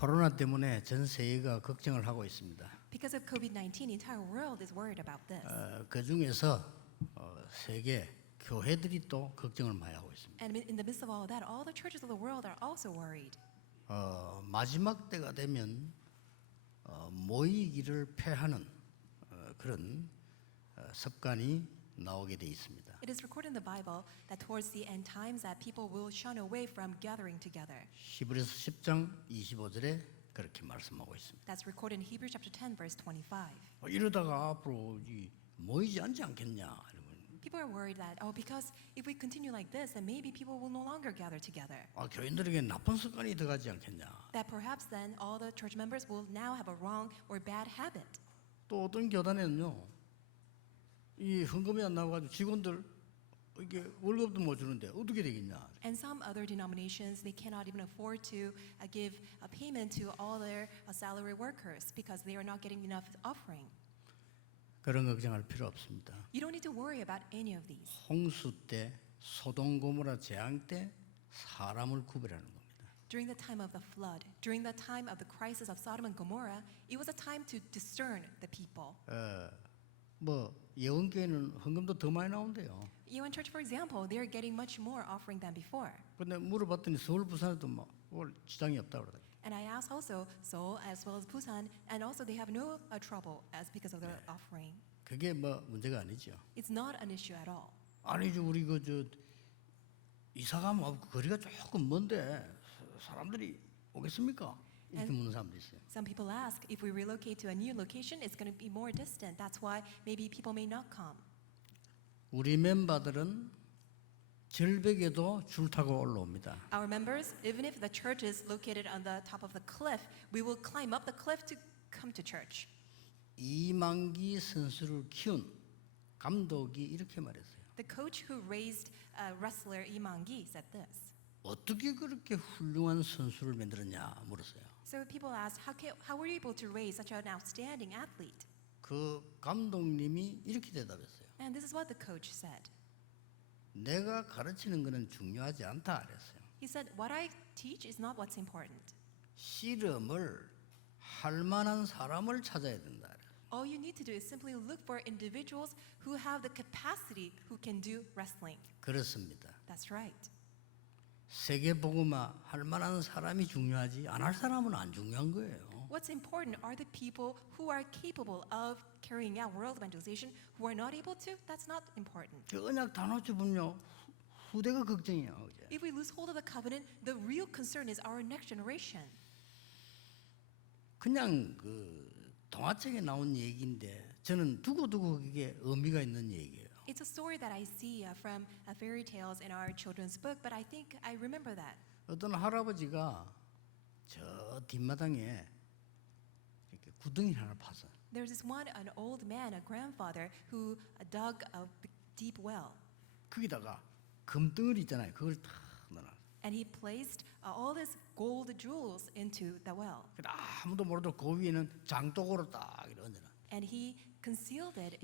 코로나 때문에 전 세계가 걱정을 하고 있습니다. Because of COVID-19, the entire world is worried about this. 그 중에서 세계 교회들이 또 걱정을 많이 하고 있습니다. And in the midst of all that, all the churches of the world are also worried. 마지막 때가 되면 모이기를 패하는 그런 습관이 나오게 돼 있습니다. It is recorded in the Bible that towards the end times that people will shun away from gathering together. 히브리서 10장 25절에 그렇게 말씀하고 있습니다. That's recorded in Hebrews chapter 10, verse 25. 이러다가 앞으로 모이지 않지 않겠냐 이러면 People are worried that, because if we continue like this, then maybe people will no longer gather together. 교인들에게 나쁜 습관이 들어가지 않겠냐. That perhaps then all the church members will now have a wrong or bad habit. 또 어떤 교단에는요. 이 헌금이 안 나와가지고 직원들 이게 월급도 못 주는데 어떻게 되겠냐? And some other denominations, they cannot even afford to give a payment to all their salary workers because they are not getting enough offering. 그런 걱정할 필요 없습니다. You don't need to worry about any of these. 홍수 때 소돔 고모라 재앙 때 사람을 구별하는 겁니다. During the time of the flood, during the time of the crisis of Sodom and Gomorrah, it was a time to discern the people. 예원교회는 헌금도 더 많이 나온대요. Ewan Church, for example, they are getting much more offering than before. 근데 물어봤더니 서울 부산에도 올 지장이 없다 그러더라고요. And I asked also Seoul as well as Busan, and also they have no trouble as because of their offering. 그게 문제가 아니죠. It's not an issue at all. 아니죠. 우리 이사 가면 거리가 조금 먼데 사람들이 오겠습니까? 이렇게 묻는 사람도 있어요. Some people ask if we relocate to a new location, it's going to be more distant. That's why maybe people may not come. 우리 멤버들은 절벽에도 줄 타고 올라옵니다. Our members, even if the church is located on the top of the cliff, we will climb up the cliff to come to church. 이만기 선수를 키운 감독이 이렇게 말했어요. The coach who raised wrestler Lee Man-gi said this. 어떻게 그렇게 훌륭한 선수를 만들었냐 물었어요. So people asked, how were you able to raise such an outstanding athlete? 그 감독님이 이렇게 대답했어요. And this is what the coach said. 내가 가르치는 것은 중요하지 않다 그랬어요. He said, what I teach is not what's important. 씨름을 할 만한 사람을 찾아야 된다. All you need to do is simply look for individuals who have the capacity who can do wrestling. 그렇습니다. That's right. 세계 복음화 할 만한 사람이 중요하지 안 할 사람은 안 중요한 거예요. What's important are the people who are capable of carrying out world evangelization. Who are not able to, that's not important. 그 언약 다 놓쳐보면요 후대가 걱정이에요. 그제? If we lose hold of the covenant, the real concern is our next generation. 그냥 동화책에 나온 얘기인데 저는 두고두고 그게 의미가 있는 얘기예요. It's a story that I see from fairy tales in our children's book, but I think I remember that. 어떤 할아버지가 저 뒷마당에 이렇게 구덩이 하나 파서 There's this an old man, a grandfather, who dug a deep well. 거기다가 금덩어리 있잖아요. 그걸 탁 넣어놨어요. And he placed all his gold jewels into the well. 아무도 모르도록 그 위에는 장독으로 딱 이렇게 얹어놔. And he concealed it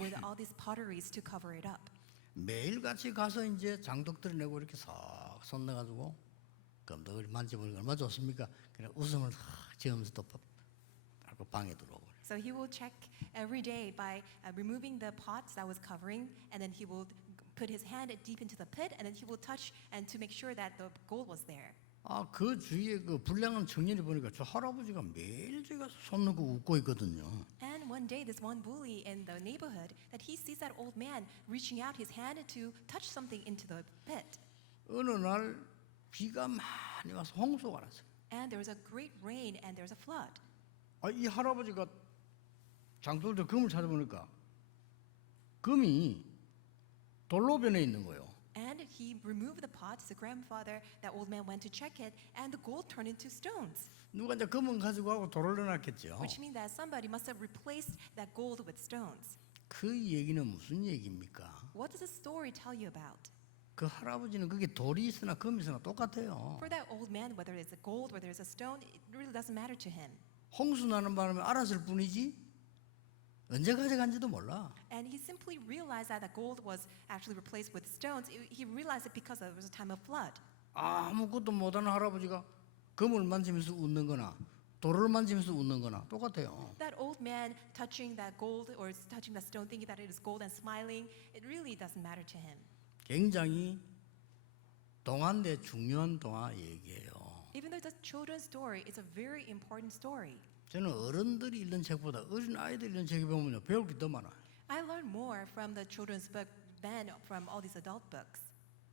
with all these potteries to cover it up. 매일 같이 가서 이제 장독들 내고 이렇게 싹 손내가지고 금덩어리 만져보니까 얼마나 좋습니까? 그냥 웃음을 싹 지으면서 또 방에 들어오고. So he will check every day by removing the pots that was covering, and then he will put his hand deep into the pit, and then he will touch and to make sure that the gold was there. 그 주위에 그 불량한 청년이 보니까 저 할아버지가 매일 제가 손 넣고 웃고 있거든요. And one day, this one bully in the neighborhood, that he sees that old man reaching out his hand to touch something into the pit. 어느 날 비가 많이 와서 홍수가 났어요. And there was a great rain, and there was a flood. 이 할아버지가 장독들 금을 찾아보니까 금이 돌로 변해 있는 거예요. And he removed the pots. The grandfather, that old man, went to check it, and the gold turned into stones. 누가 이제 금은 가지고 가고 돌을 넣어놨겠죠. Which means that somebody must have replaced that gold with stones. 그 얘기는 무슨 얘기입니까? What does the story tell you about? 그 할아버지는 그게 돌이 있으나 금이 있으나 똑같아요. For that old man, whether it's a gold, whether it's a stone, it really doesn't matter to him. 홍수 나는 바람에 알았을 뿐이지 언제 가져간지도 몰라. And he simply realized that the gold was actually replaced with stones. He realized it because it was a time of flood. 아무것도 못하는 할아버지가 금을 만지면서 웃는 거나 돌을 만지면서 웃는 거나 똑같아요. That old man touching that gold or touching that stone thinking that it is gold and smiling, it really doesn't matter to him. 굉장히 동화인데 중요한 동화 얘기예요. Even though it's a children's story, it's a very important story. 저는 어른들이 읽는 책보다 어린 아이들이 읽는 책에 보면 배울 게 더 많아요. I learned more from the children's book than from all these adult books.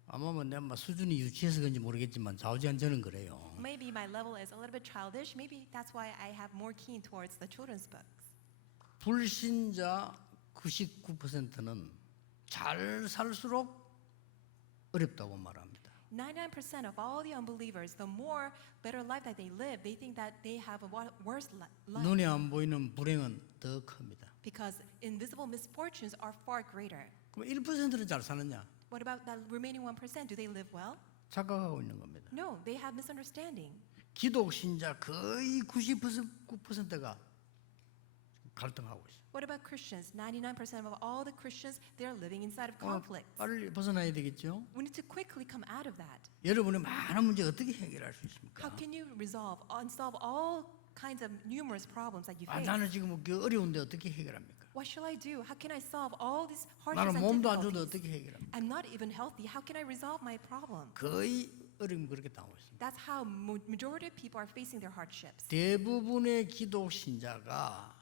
아마 뭐 내가 수준이 유치해서 그런지 모르겠지만 좌우지간 저는 그래요. Maybe my level is a little bit childish. Maybe that's why I have more keen towards the children's books. 불신자 99%는 잘 살수록 어렵다고 말합니다. 99% of all the unbelievers, the more better life that they live, they think that they have a worse life 눈에 안 보이는 불행은 더 큽니다. because invisible misfortunes are far greater. 그럼 1%는 잘 사느냐? What about that remaining 1%? Do they live well? 착각하고 있는 겁니다. No, they have misunderstanding. 기독 신자 거의 99%가 갈등하고 있어요. What about Christians? 99% of all the Christians, they are living inside of conflicts. 빨리 벗어나야 되겠죠? We need to quickly come out of that. 여러분의 많은 문제 어떻게 해결할 수 있습니까? How can you resolve and solve all kinds of numerous problems that you face? 나는 지금 어려운데 어떻게 해결합니까? What shall I do? How can I solve all these 나는 hardships and 몸도 안 좋은데 difficulties? 어떻게 해결합니까? I'm not even healthy. How can I resolve my problem? 거의 어려움 그렇게 당하고 있습니다. That's how majority of people are facing their hardships. 대부분의 기독 신자가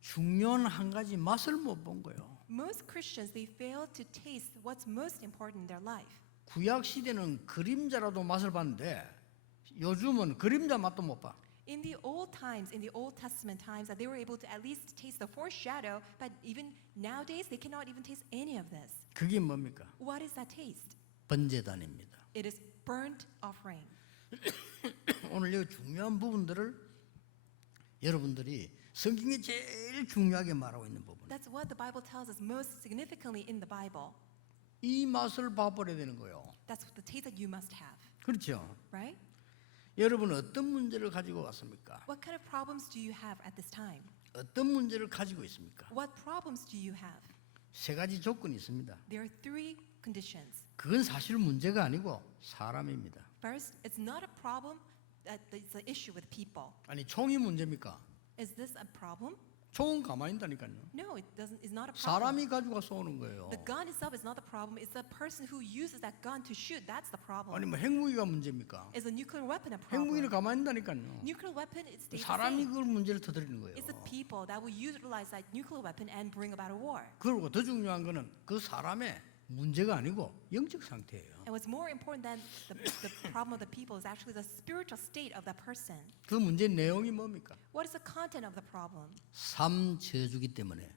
중요한 한 가지 맛을 못 본 거예요. Most Christians, they fail to taste what's most important in their life. 구약 시대는 그림자라도 맛을 봤는데 요즘은 그림자 맛도 못 봐. In the old times, in the Old Testament times, that they were able to at least taste the foreshadow, but even nowadays, they cannot even taste any of this. 그게 뭡니까? What is that taste? 번제단입니다. It is burnt offering. 오늘 이 중요한 부분들을 여러분들이 성경에 제일 중요하게 말하고 있는 부분. That's what the Bible tells us most significantly in the Bible. 이 맛을 봐버려야 되는 거예요. That's the taste that you must have, 그렇죠? right? 여러분은 어떤 문제를 가지고 왔습니까? What kind of problems do you have at this time? 어떤 문제를 가지고 있습니까? What problems do you have? 세 가지 조건이 있습니다. There are three conditions. 그건 사실 문제가 아니고 사람입니다. First, it's not a problem, it's an issue with people. 아니 총이 문제입니까? Is this a problem? 총은 가만히 있다니까요. No, it's not a problem. 사람이 가지고 쏘는 거예요. The gun itself is not the problem. It's the person who uses that gun to shoot. That's the problem. 아니 뭐 핵무기가 문제입니까? Is a nuclear weapon a 핵무기는 problem? 가만히 있다니까요. Nuclear weapon, it stays the 사람이 same. 그걸 문제를 터뜨리는 거예요. It's the people that will utilize that nuclear weapon and bring about a war. 그리고 더 중요한 거는 그 사람의 문제가 아니고 영적 상태예요. And what's more important than the problem of the people is actually the spiritual state of that person. 그 문제 내용이 뭡니까? What is the content of the problem? 삼 저주기 때문에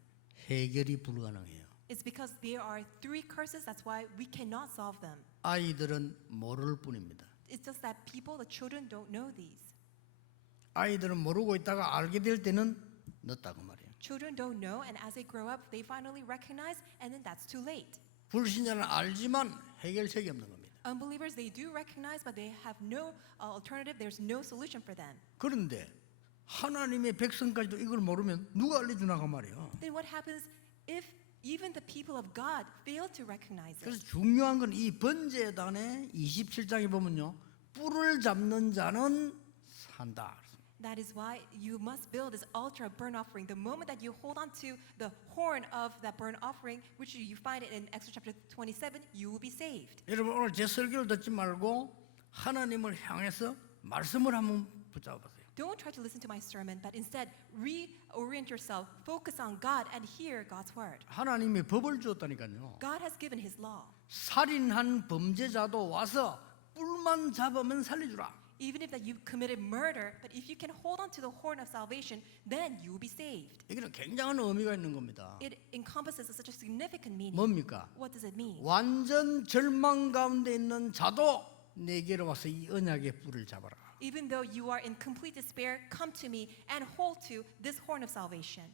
해결이 불가능해요. It's because there are three curses. That's why we cannot solve them. 아이들은 모를 뿐입니다. It's just that people, the children, don't know these. 아이들은 모르고 있다가 알게 될 때는 늦다고 말이에요. Children don't know, and as they grow up, they finally recognize, and then that's too late. 불신자는 알지만 해결책이 없는 겁니다. Unbelievers, they do recognize, but they have no alternative. There's no solution for them. 그런데 하나님의 백성까지도 이걸 모르면 누가 알려주나가 말이에요. Then what happens if even the people of God fail to recognize it? 그래서 중요한 건 이 번제단의 27장에 보면요, 뿔을 잡는 자는 산다. That is why you must build this altar of burnt offering. The moment that you hold on to the horn of that burnt offering, which you find it in Exodus chapter 27, you will be saved. 여러분 오늘 제 설교를 듣지 말고 하나님을 향해서 말씀을 한번 붙잡아보세요. Don't try to listen to my sermon, but instead reorient yourself, focus on God, and hear God's word. 하나님이 법을 주었다니까요. God has given His law. 살인한 범죄자도 와서 뿔만 잡으면 살려주라. Even if that you've committed murder, but if you can hold on to the horn of salvation, then you will be saved. 이게는 굉장한 의미가 있는 겁니다. It encompasses such a significant meaning. 뭡니까? What does it mean? 완전 절망 가운데 있는 자도 내게로 와서 이 언약의 뿔을 잡아라. Even though you are in complete despair, come to me and hold to this horn of salvation.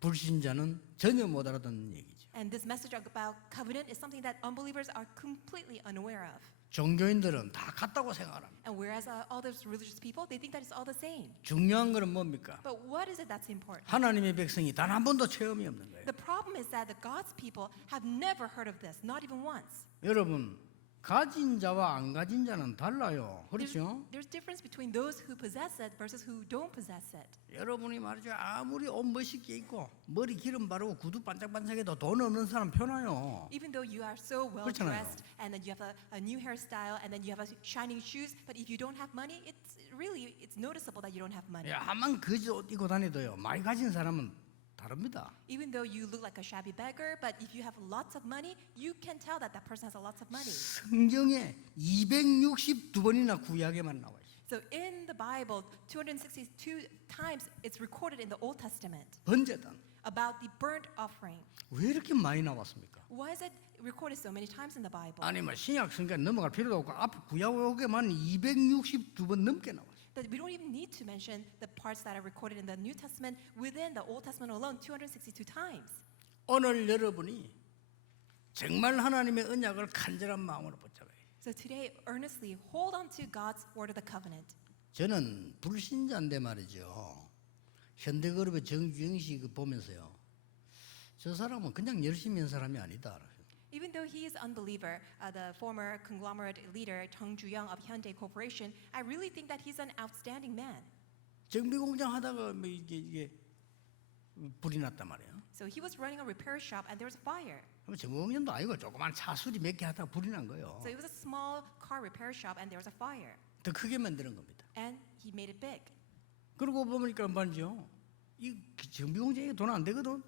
불신자는 전혀 못 알아듣는 얘기죠. And this message about covenant is something that unbelievers are completely unaware of. 종교인들은 다 같다고 생각합니다. And whereas all those religious people, they think that it's all the same. 중요한 것은 뭡니까? But what is it that's important? 하나님의 백성이 단 한 번도 체험이 없는 거예요. The problem is that the God's people have never heard of this, not even once. 여러분 가진 자와 안 가진 자는 달라요. 그렇죠? There's difference between those who possess it versus who don't possess it. 여러분이 말이죠. 아무리 옷 멋있게 입고 머리 기름 바르고 구두 반짝반짝해도 돈 없는 사람 편해요. Even though you are so well 그렇잖아요. dressed and then you have a new hairstyle and then you have shining shoes, but if you don't have money, it's noticeable that you don't have money. 야만 거지 옷 입고 다니도요. 많이 가진 사람은 다릅니다. Even though you look like a shabby beggar, but if you have lots of money, you can tell that that person has a lots of money. 성경에 262번이나 구약에만 나와 있어요. So in the Bible, 262 times it's recorded in the Old Testament 번제단. about the burnt offering. 왜 이렇게 많이 나왔습니까? Why is it recorded so many times in the Bible? 아니 뭐 신약 성경 넘어갈 필요도 없고 앞 구약에만 262번 넘게 나왔어요. That we don't even need to mention the parts that are recorded in the New Testament. Within the Old Testament alone, 262 times. 오늘 여러분이 정말 하나님의 언약을 간절한 마음으로 붙잡아요. So today, earnestly hold on to God's word of the covenant. 저는 불신자인데 말이죠. 현대그룹의 정주영 씨 보면서요. 저 사람은 그냥 열심히 한 사람이 아니다. Even though he is unbeliever, the former conglomerate leader Chung Ju-young of Hyundai Corporation, I really think that he's an outstanding man. 정비공장 하다가 뭐 이게 불이 났단 말이에요. So he was running a repair shop and there was a fire. 정비공장도 아니고 조그만 차 수리 몇 개 하다가 불이 난 거예요. So it was a small car repair shop and there was a fire. 더 크게 만드는 겁니다. And he made it big. 그러고 보니까 말이죠. 이 정비공장에 돈 안 되거든.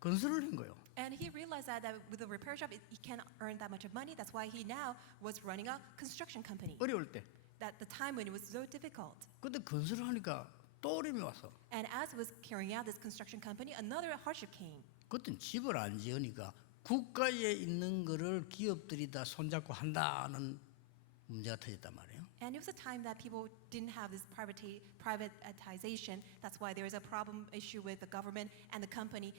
건설을 한 거예요. And he realized that with the repair shop, he can't earn that much of money. That's why he now was running a construction company. 어려울 때. At the time when it was so difficult. 근데 건설을 하니까 또 어려움이 왔어. And as he was carrying out this construction company, another hardship came. 그땐 집을 안 지으니까 국가에 있는 거를 기업들이 다 손잡고 한다는 문제가 터졌단 말이에요. And it was a time that people didn't have this privatization. That's why there was a problem issue with the government and the company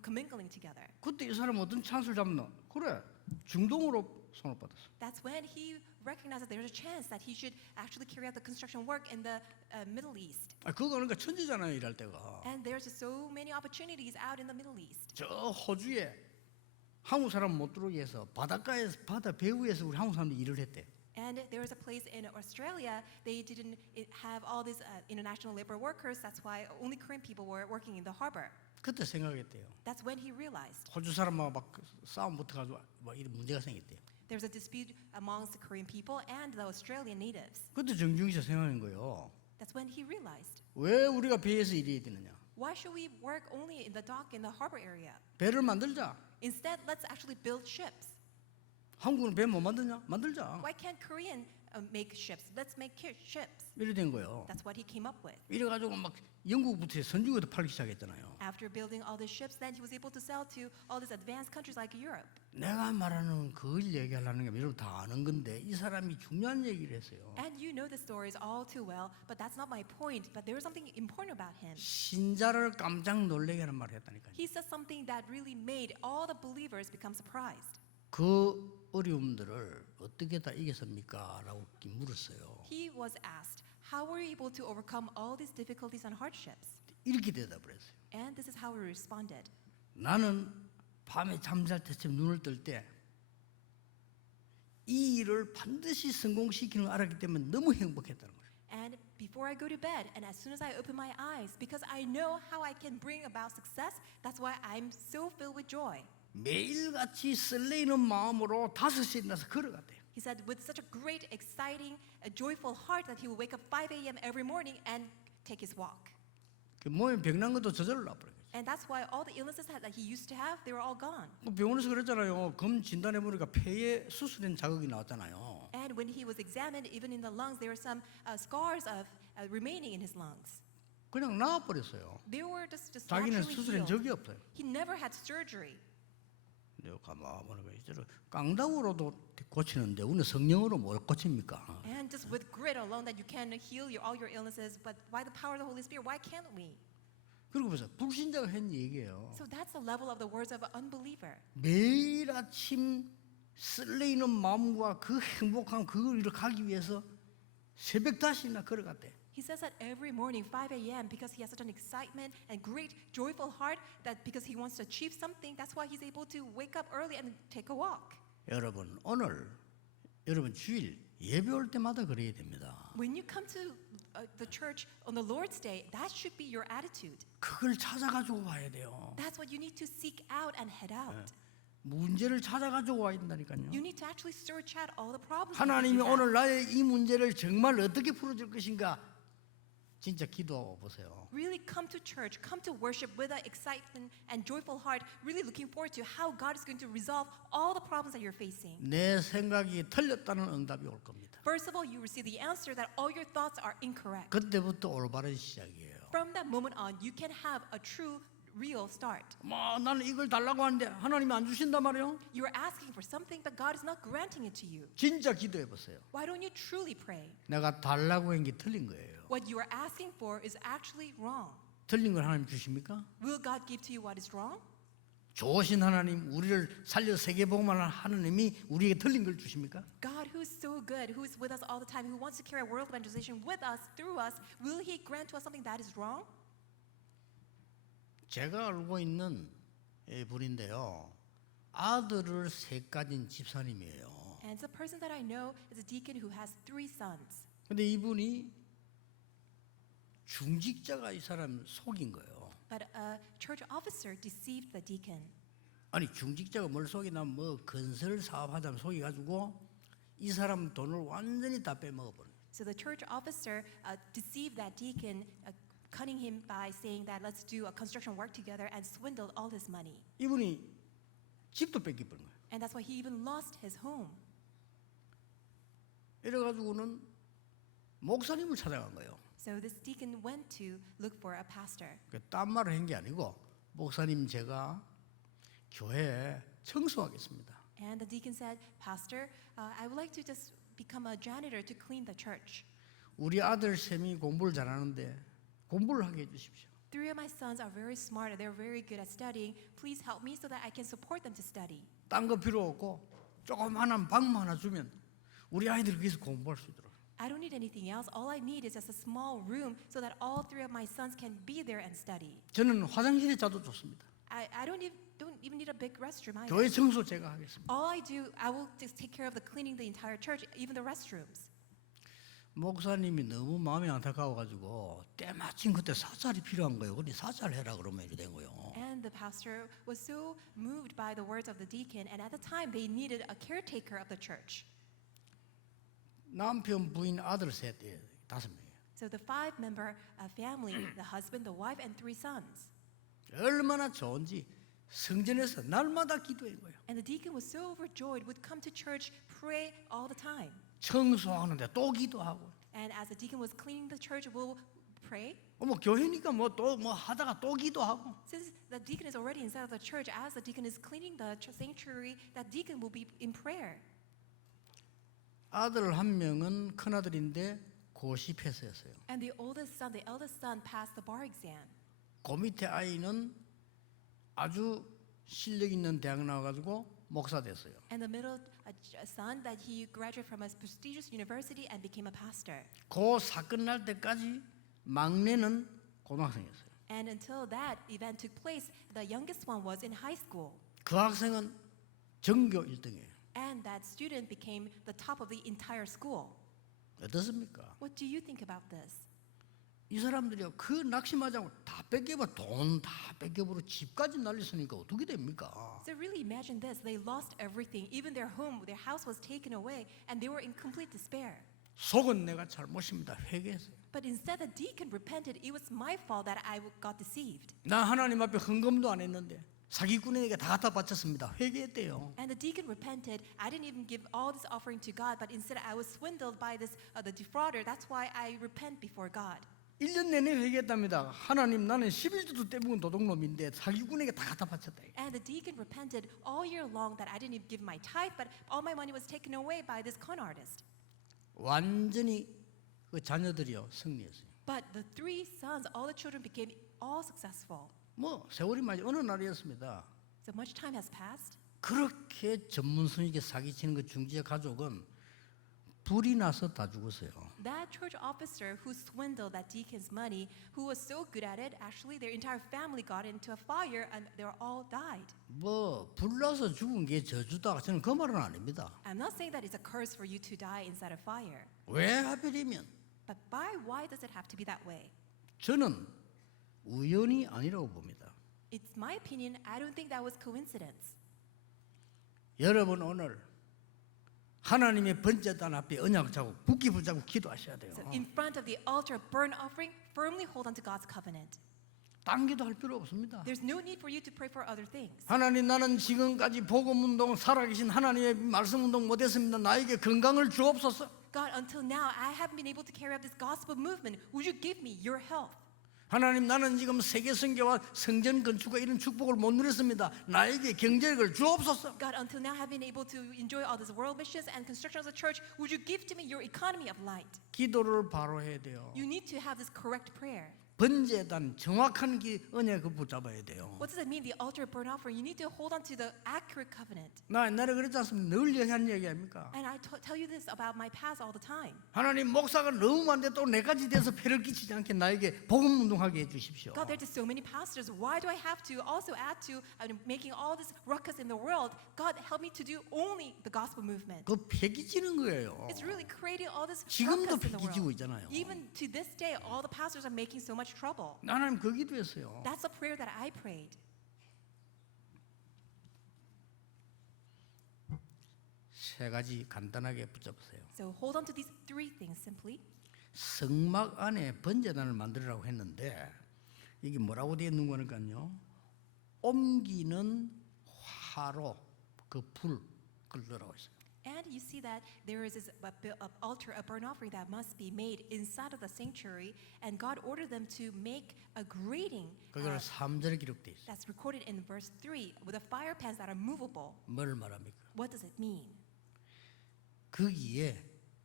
commingling together. 그때 이 사람 어떤 찬스를 잡나? 그래, 중동으로 손을 뻗었어. That's when he recognized that there's a chance that he should actually carry out the construction work in the Middle East. 그거 그러니까 천지잖아요, 일할 때가. And there's just so many opportunities out in the Middle East. 저 호주에 한국 사람 못 들어오게 해서 바닷가에서 바다 배후에서 우리 한국 사람들이 일을 했대. And there was a place in Australia, they didn't have all these international labor workers. That's why only Korean people were working in the harbor. 그때 생각했대요. That's when he realized. 호주 사람하고 막 싸움 붙어가지고 막 이런 문제가 생겼대요. There's a dispute amongst the Korean people and the Australian natives. 그때 정중히 생각한 거예요. That's when he realized. 왜 우리가 배에서 일해야 되느냐? Why should we work only in the dock in the harbor area? 배를 만들자. Instead, let's actually build ships. 한국은 배 못 만드냐? 만들자. Why can't Korean make ships? Let's make ships. 이래 된 거예요. That's what he came up with. 이래가지고 막 영국부터 선진국에도 팔기 시작했잖아요. After building all these ships, then he was able to sell to all these advanced countries like Europe. 내가 말하는 그걸 얘기하려는 게 여러분 다 아는 건데 이 사람이 중요한 얘기를 했어요. And you know the stories all too well, but that's not my point. But there was something important about him. 신자를 깜짝 놀래게 하는 말을 했다니까요. He said something that really made all the believers become surprised. 그 어려움들을 어떻게 다 이겼습니까? 라고 물었어요. He was asked, how were you able to overcome all these difficulties and hardships? 이렇게 대답을 했어요. And this is how he responded. 나는 밤에 잠잘 때쯤 눈을 뜰 때 이 일을 반드시 성공시키는 걸 알았기 때문에 너무 행복했다는 거예요. And before I go to bed, and as soon as I open my eyes, because I know how I can bring about success, that's why I'm so filled with joy. 매일같이 설레이는 마음으로 5시에 일어나서 걸어갔대요. He said with such a great, exciting, joyful heart that he would wake up 5 a.m. every morning and take his walk. 그 몸에 병난 것도 저절로 나버려요. And that's why all the illnesses that he used to have, they were all gone. 병원에서 그랬잖아요. 검 진단해 보니까 폐에 수술된 자극이 나왔잖아요. And when he was examined, even in the lungs, there were some scars of remaining in his lungs. 그냥 나와버렸어요. They were just 자기는 naturally 수술한 healed. 적이 없어요. He never had surgery. 내가 가만 보니까 이제는 깡다구로도 고치는데 우리는 성령으로 뭘 고칩니까? And just with grit alone that you can heal all your illnesses, but by the power of the Holy Spirit, why can't we? 그리고 보세요. 불신자가 한 얘기예요. So that's the level of the words of an unbeliever. 매일 아침 설레이는 마음과 그 행복한 그 일을 가기 위해서 새벽 5시나 걸어갔대. He says that every morning, 5 a.m., because he has such an excitement and great, joyful heart, that because he wants to achieve something, that's why he's able to wake up early and take a walk. 여러분, 오늘 여러분 주일 예배 올 때마다 그래야 됩니다. When you come to the church on the Lord's Day, that should be your attitude. 그걸 찾아가지고 와야 돼요. That's what you need to seek out and head out. 문제를 찾아가지고 와야 된다니까요. You need to actually search out all the problems. 하나님이 that you have. 오늘 나의 이 문제를 정말 어떻게 풀어줄 것인가 진짜 기도해 보세요. Really come to church, come to worship with an excitement and joyful heart, really looking forward to how God is going to resolve all the problems that you're facing. 내 생각이 틀렸다는 응답이 올 겁니다. First of all, you receive the answer that all your thoughts are incorrect. 그때부터 올바른 시작이에요. From that moment on, you can have a true, real start. 뭐 나는 이걸 달라고 하는데 하나님이 안 주신단 말이에요. You're asking for something, but God is not granting it to you. 진짜 기도해 보세요. Why don't you truly pray? 내가 달라고 한 게 틀린 거예요. What you are asking for is actually wrong. 틀린 걸 하나님 주십니까? Will God give to you what is wrong? 좋으신 하나님, 우리를 살려 세계복음을 하는 하나님이 우리에게 틀린 걸 주십니까? God, who's so good, who's with us all the time, who wants to carry world evangelization with us, through us, will He grant to us something that is wrong? 제가 알고 있는 분인데요. 아들을 셋 가진 집사님이에요. And the person that I know is a deacon who has 3 sons. 근데 이분이 중직자가 이 사람 속인 거예요. But a church officer deceived the deacon. 아니 중직자가 뭘 속이나 뭐 건설 사업하자면 속여가지고 이 사람 돈을 완전히 다 빼먹어버려요. So the church officer deceived that deacon, cunning him by saying that let's do a construction work together and swindled all his money. 이분이 집도 뺏겨버린 거예요. And that's why he even lost his home. 이래가지고는 목사님을 찾아간 거예요. So this deacon went to look for a pastor. 딴 말을 한 게 아니고 목사님 제가 교회에 청소하겠습니다. And the deacon said, Pastor, I would like to just become a janitor to clean the church. 우리 아들 셈이 공부를 잘하는데 공부를 하게 해주십시오. 3 of my sons are very smart and they're very good at studying. Please help me so that I can support them to study. 딴 거 필요 없고 조그마한 방만 하나 주면 우리 아이들이 거기서 공부할 수 있도록. I don't need anything else. All I need is just a small room so that all 3 of my sons can be there and study. 저는 화장실에 자도 좋습니다. I don't even need a big restroom either. 교회 청소 제가 하겠습니다. All I do, I will just take care of the cleaning the entire church, even the restrooms. 목사님이 너무 마음이 안타까워가지고 때마침 그때 사찰이 필요한 거예요. 그러니 사찰해라 그러면 이렇게 된 거예요. And the pastor was so moved by the words of the deacon, and at the time they needed a caretaker of the church. 남편, 부인, 아들 셋, 5명이에요. So the 5-member family, the husband, the wife, and 3 sons. 얼마나 좋은지 성전에서 날마다 기도한 거예요. And the deacon was so overjoyed, would come to church, pray all the time. 청소하는데 또 기도하고. And as the deacon was cleaning the church, will pray. 뭐 교회니까 뭐 또 뭐 하다가 또 기도하고. Since the deacon is already inside of the church, as the deacon is cleaning the sanctuary, that deacon will be in prayer. 아들 한 명은 큰 아들인데 고시 패스했어요. And the eldest son passed the bar exam. 그 밑에 아이는 아주 실력 있는 대학 나와가지고 목사 됐어요. And the middle son that he graduated from a prestigious university and became a pastor. 그 사건 날 때까지 막내는 고등학생이었어요. And until that event took place, the youngest one was in high school. 그 학생은 전교 1등이에요. And that student became the top of the entire school. 어떻습니까? What do you think about this? 이 사람들이요 그 낙심하자고 다 뺏겨버 돈 다 뺏겨버려 집까지 날렸으니까 어떻게 됩니까? So really imagine this. They lost everything. Even their home, their house was taken away, and they were in complete despair. 속은 내가 잘못입니다. 회개했어요. But instead the deacon repented. It was my fault that I got deceived. 나 하나님 앞에 헌금도 안 했는데 사기꾼에게 다 갖다 바쳤습니다. 회개했대요. And the deacon repented. I didn't even give all this offering to God, but instead I was swindled by this the defrauder. That's why I repent before God. 1년 내내 회개했답니다. 하나님 나는 11조도 떼먹은 도둑놈인데 사기꾼에게 다 갖다 바쳤다. And the deacon repented all year long that I didn't even give my tithe, but all my money was taken away by this con artist. 완전히 그 자녀들이요 승리했어요. But the 3 sons, all the children became all successful. 뭐 세월이 많이 어느 날이었습니다. So much time has passed. 그렇게 전문성있게 사기치는 그 중지자 가족은 불이 나서 다 죽었어요. That church officer who swindled that deacon's money, who was so good at it, actually their entire family got into a fire and they all died. 뭐 불나서 죽은 게 저주다. 저는 그 말은 아닙니다. I'm not saying that it's a curse for you to die inside a fire. 왜 하필이면 But why does it have to be that way? 저는 우연이 아니라고 봅니다. It's my opinion, I don't think that was coincidence. 여러분 오늘 하나님의 번제단 앞에 언약 잡고 굳게 붙잡고 기도하셔야 돼요. So in front of the altar of burnt offering, firmly hold on to God's covenant. 딴 기도할 필요 없습니다. There's no need for you to pray for other things. 하나님 나는 지금까지 복음운동 살아계신 하나님의 말씀운동 못했습니다. 나에게 건강을 주옵소서. God, until now, I haven't been able to carry out this gospel movement. Would you give me your health? 하나님 나는 지금 세계 선교와 성전 건축과 이런 축복을 못 누렸습니다. 나에게 경제력을 주옵소서. God, until now, I have been able to enjoy all these world missions and construction of the church. Would you give to me your economy of light? 기도를 바로 해야 돼요. You need to have this correct prayer. 번제단 정확한 언약을 붙잡아야 돼요. What does it mean, the altar of burnt offering? You need to hold on to the accurate covenant. 나 옛날에 그랬지 않습니까? 늘 얘기한 얘기 아닙니까? And I tell you this about my past all the time. 하나님 목사가 너무 많은데 또 내까지 돼서 폐를 끼치지 않게 나에게 복음 운동하게 해주십시오. God, there's just so many pastors. Why do I have to also add to making all this ruckus in the world? God, help me to do only the gospel movement. 그 폐기지는 거예요. It's really creating all this 지금도 ruckus in the 폐기지고 world. 있잖아요. Even to this day, all the pastors are making so much trouble. 하나님 그 기도했어요. That's a prayer that I prayed. 세 가지 간단하게 붙잡으세요. So hold on to these three things simply. 성막 안에 번제단을 만들으라고 했는데 이게 뭐라고 되어 있는 거니까요. 옮기는 화로 그 불 끌더라고 있어요. And you see that there is this altar, a burnt offering that must be made inside of the sanctuary, and God ordered them to make a grating 그걸 3절에 기록되어 있어요. that's recorded in verse 3 with the fire pans that are movable. 뭘 말합니까? What does it mean? 거기에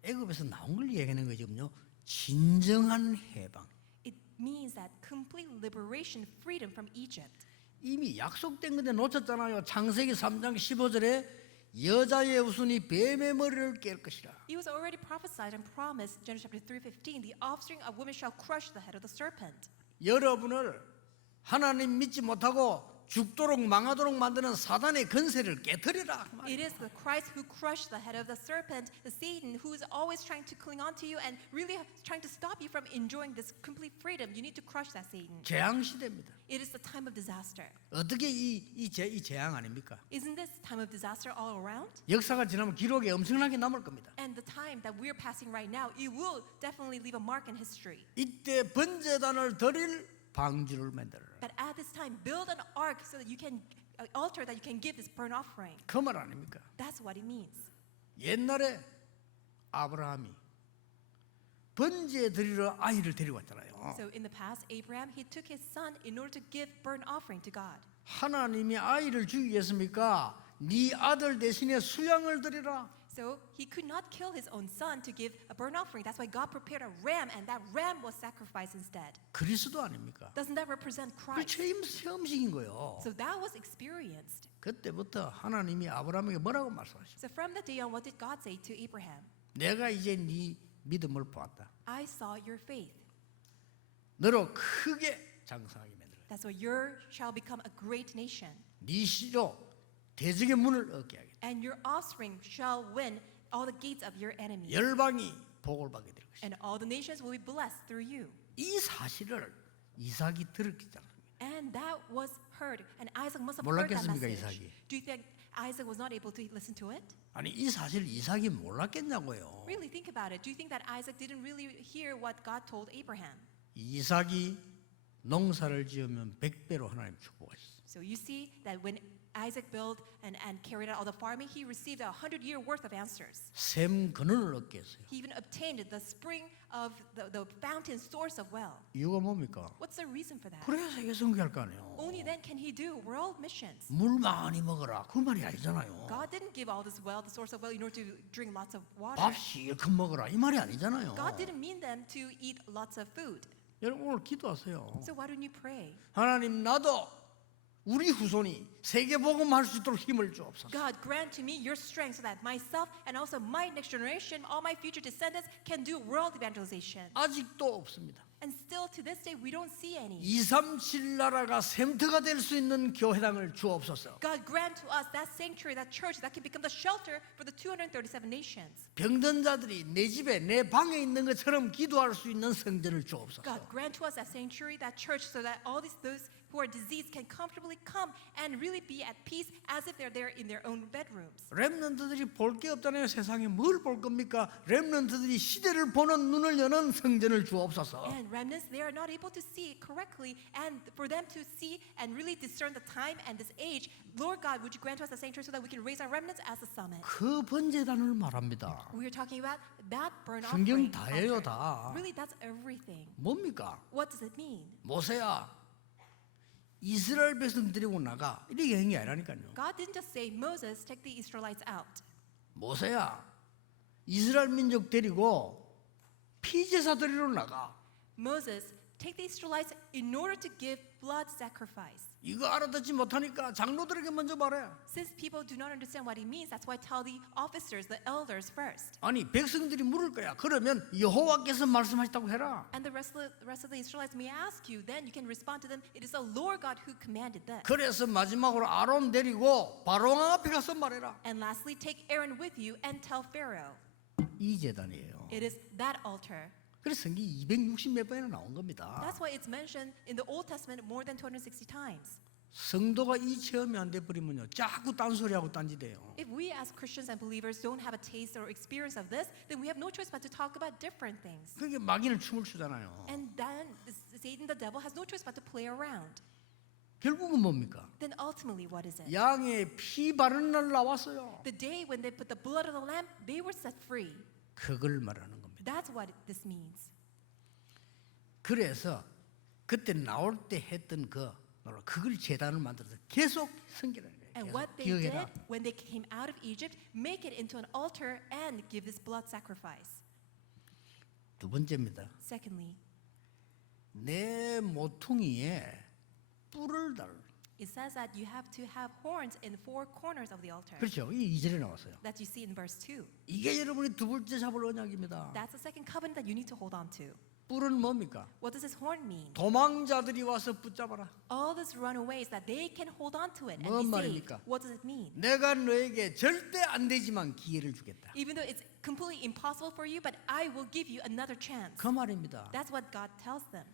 애굽에서 나온 걸 얘기하는 거지요. 진정한 해방. It means that complete liberation, freedom from Egypt. 이미 약속된 건데 놓쳤잖아요. 창세기 3장 15절에 여자의 우순이 뱀의 머리를 깰 것이라. It was already prophesied and promised, Genesis chapter 3:15, the offspring of woman shall crush the head of the serpent. 여러분을 하나님 믿지 못하고 죽도록 망하도록 만드는 사단의 건세를 깨뜨리라. It is the Christ who crushed the head of the serpent, the Satan, who is always trying to cling on to you and really trying to stop you from enjoying this complete freedom. You need to crush that Satan. 재앙 시대입니다. It is the time of disaster. 어떻게 이 재앙 아닙니까? Isn't this time of disaster all around? 역사가 지나면 기록에 엄청나게 남을 겁니다. And the time that we're passing right now, it will definitely leave a mark in history. 이때 번제단을 드릴 방주를 만들어라. But at this time, build an ark so that you can, an altar that you can give this burnt offering. 그 말 아닙니까? That's what it means. 옛날에 아브라함이 번제 드리러 아이를 데리고 왔잖아요. So in the past, Abraham, he took his son in order to give burnt offering to God. 하나님이 아이를 주기겠습니까? 네 아들 대신에 수양을 드리라. So he could not kill his own son to give a burnt offering. That's why God prepared a ram, and that ram was sacrificed instead. 그리스도 아닙니까? Doesn't that represent 그 Christ? 체험식인 거예요. So that was experienced. 그때부터 하나님이 아브라함에게 뭐라고 말씀하셨어요? So from that day on, what did God say to Abraham? 내가 이제 네 믿음을 보았다. I saw your faith. 너로 크게 장성하게 만들어. That's why you shall become a great nation, 네 씨로 대적의 문을 얻게 하겠다. and your offspring shall win all the gates of your enemies, 열방이 복을 받게 될 것이다. and all the nations will be blessed through you. 이 사실을 이삭이 들었기 때문에 And that was heard, and Isaac must have heard that 몰랐겠습니까, message. 이삭이? Do you think Isaac was not able to listen to it? 아니 이 사실 이삭이 몰랐겠냐고요. Really think about it. Do you think that Isaac didn't really hear what God told Abraham? 이삭이 농사를 지으면 100배로 하나님 축복하셨어요. So you see that when Isaac built and carried out all the farming, he received 100-year worth of answers. 샘 근원을 얻게 했어요. He even obtained the spring of the fountain source of well. 이유가 뭡니까? What's the reason for that? 그래야 세계 선교할 거 아니에요. Only then can he do world missions. 물 많이 먹어라 그 말이 아니잖아요. God didn't give all this well, the source of well, in order to drink lots of water. 밥 실컷 먹어라 이 말이 아니잖아요. God didn't mean them to eat lots of food. 여러분 오늘 기도하세요. So why don't you pray? 하나님 나도 우리 후손이 세계 복음할 수 있도록 힘을 주옵소서. God, grant to me your strength so that myself and also my next generation, all my future descendants can do world evangelization. 아직도 없습니다. And still to this day, we don't see any. 237 나라가 샘터가 될 수 있는 교회당을 주옵소서. God, grant to us that sanctuary, that church that can become the shelter for the 237 nations. 병든 자들이 내 집에 내 방에 있는 것처럼 기도할 수 있는 성전을 주옵소서. God, grant to us that sanctuary, that church, so that all those who are diseased can comfortably come and really be at peace as if they're there in their own bedrooms. 렘넌트들이 볼 게 없잖아요. 세상에 뭘 볼 겁니까? 렘넌트들이 시대를 보는 눈을 여는 성전을 주옵소서. And remnants, they are not able to see correctly, and for them to see and really discern the time and this age, Lord God, would you grant us a sanctuary so that we can raise our remnants as a summit? 그 번제단을 말합니다. We are talking about that burnt 성경 offering. 다예요, altar. 다. Really, that's everything. 뭡니까? What does it mean? 모세야, 이스라엘 백성 데리고 나가. 이렇게 한 게 아니라니까요. God didn't just say, Moses, take the Israelites out. 모세야, 이스라엘 민족 데리고 피제사 드리러 나가. Moses, take the Israelites in order to give blood sacrifice. 이거 알아듣지 못하니까 장로들에게 먼저 말해. Since people do not understand what it means, that's why I tell the officers, the elders first. 아니 백성들이 물을 거야. 그러면 여호와께서 말씀하셨다고 해라. And the rest of the Israelites may ask you, then you can respond to them, it is the Lord God who commanded this. 그래서 마지막으로 아론 데리고 바로 앞에 가서 말해라. And lastly, take Aaron with you and tell Pharaoh. 이 제단이에요. It is that altar. 그래서 성경 260 몇 번이나 나온 겁니다. That's why it's mentioned in the Old Testament more than 260 times. 성도가 이 체험이 안 돼 버리면요, 자꾸 딴소리하고 딴짓해요. If we as Christians and believers don't have a taste or experience of this, then we have no choice but to talk about different things. 그게 마귀는 춤을 추잖아요. And then Satan, the devil, has no choice but to play around. 결국은 뭡니까? Then ultimately, what is it? 양의 피 바르는 날 나왔어요. The day when they put the blood of the lamb, they were set free. 그걸 말하는 겁니다. That's what this means. 그래서 그때 나올 때 했던 그걸 제단을 만들어서 계속 섬기라는 And 거예요. what 계속 they did 기억해라. when they came out of Egypt, make it into an altar and give this blood sacrifice. 두 번째입니다. Secondly, 내 모퉁이에 뿔을 달. it says that you have to have horns in four corners of the altar. 그렇죠. 이 2절에 나왔어요. That you see in verse 2. 이게 여러분이 두 번째 잡을 언약입니다. That's the second covenant that you need to hold on to. 뿔은 뭡니까? What does this horn mean? 도망자들이 와서 붙잡아라. All these runaways that they can hold on to it and 뭔 be 말입니까? saved. What does it mean? 내가 너에게 절대 안 되지만 기회를 주겠다. Even though it's completely impossible for you, but I will give you another chance. 그 말입니다. That's what God tells them.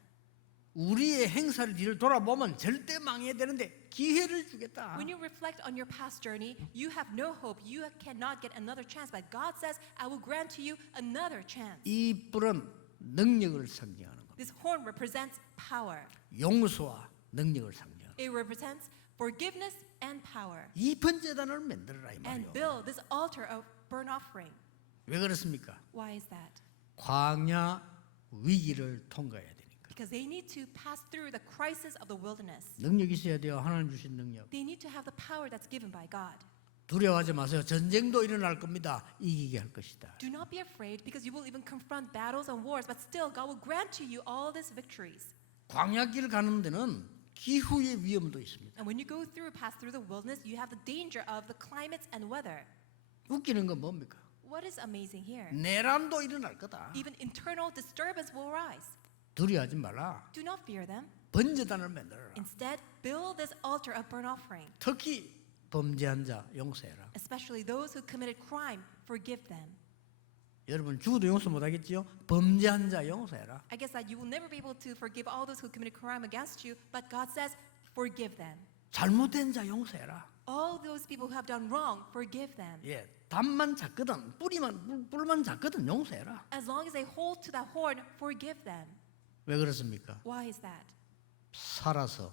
우리의 행사를 뒤를 돌아보면 절대 망해야 되는데 기회를 주겠다. When you reflect on your past journey, you have no hope. You cannot get another chance. But God says, I will grant to you another chance. 이 뿔은 능력을 상징하는 겁니다. This horn represents power. 용서와 능력을 상징하는. It represents forgiveness and power. 이 번제단을 만들어라 이 And 말이에요. build this altar of burnt offering. 왜 그렇습니까? Why is that? 광야 위기를 통과해야 되니까. Because they need to pass through the crisis of the wilderness. 능력이 있어야 돼요. 하나님 주신 능력. They need to have the power that's given by God. 두려워하지 마세요. 전쟁도 일어날 겁니다. 이기게 할 것이다. Do not be afraid because you will even confront battles and wars, but still God will grant to you all these victories. 광야길 가는 데는 기후의 위험도 있습니다. And when you go through, pass through the wilderness, you have the danger of the climates and weather. 웃기는 건 뭡니까? What is amazing here? 내란도 일어날 거다. Even internal disturbance will rise. 두려워하지 말라. Do not fear them. 번제단을 만들어라. Instead, build this altar of burnt offering. 특히 범죄한 자 용서해라. Especially those who committed crime, forgive them. 여러분 죽어도 용서 못하겠지요? 범죄한 자 용서해라. I guess that you will never be able to forgive all those who committed crime against you, but God says, forgive them. 잘못된 자 용서해라. All those people who have done wrong, forgive them. 예, 담만 작거든 뿔만 작거든 용서해라. As long as they hold to that horn, forgive them. 왜 그렇습니까? Why is that? 살아서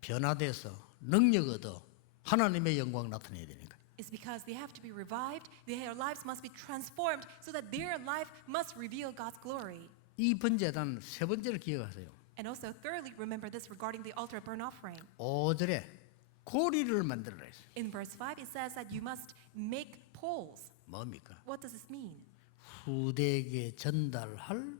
변화돼서 능력 얻어 하나님의 영광 나타내야 되니까. It's because they have to be revived, their lives must be transformed so that their life must reveal God's glory. 이 번제단 세 번째를 기억하세요. And also, thirdly, remember this regarding the altar of burnt offering. 5절에 고리를 만들어라 했어요. In verse 5, it says that you must make poles. 뭡니까? What does this mean? 후대에게 전달할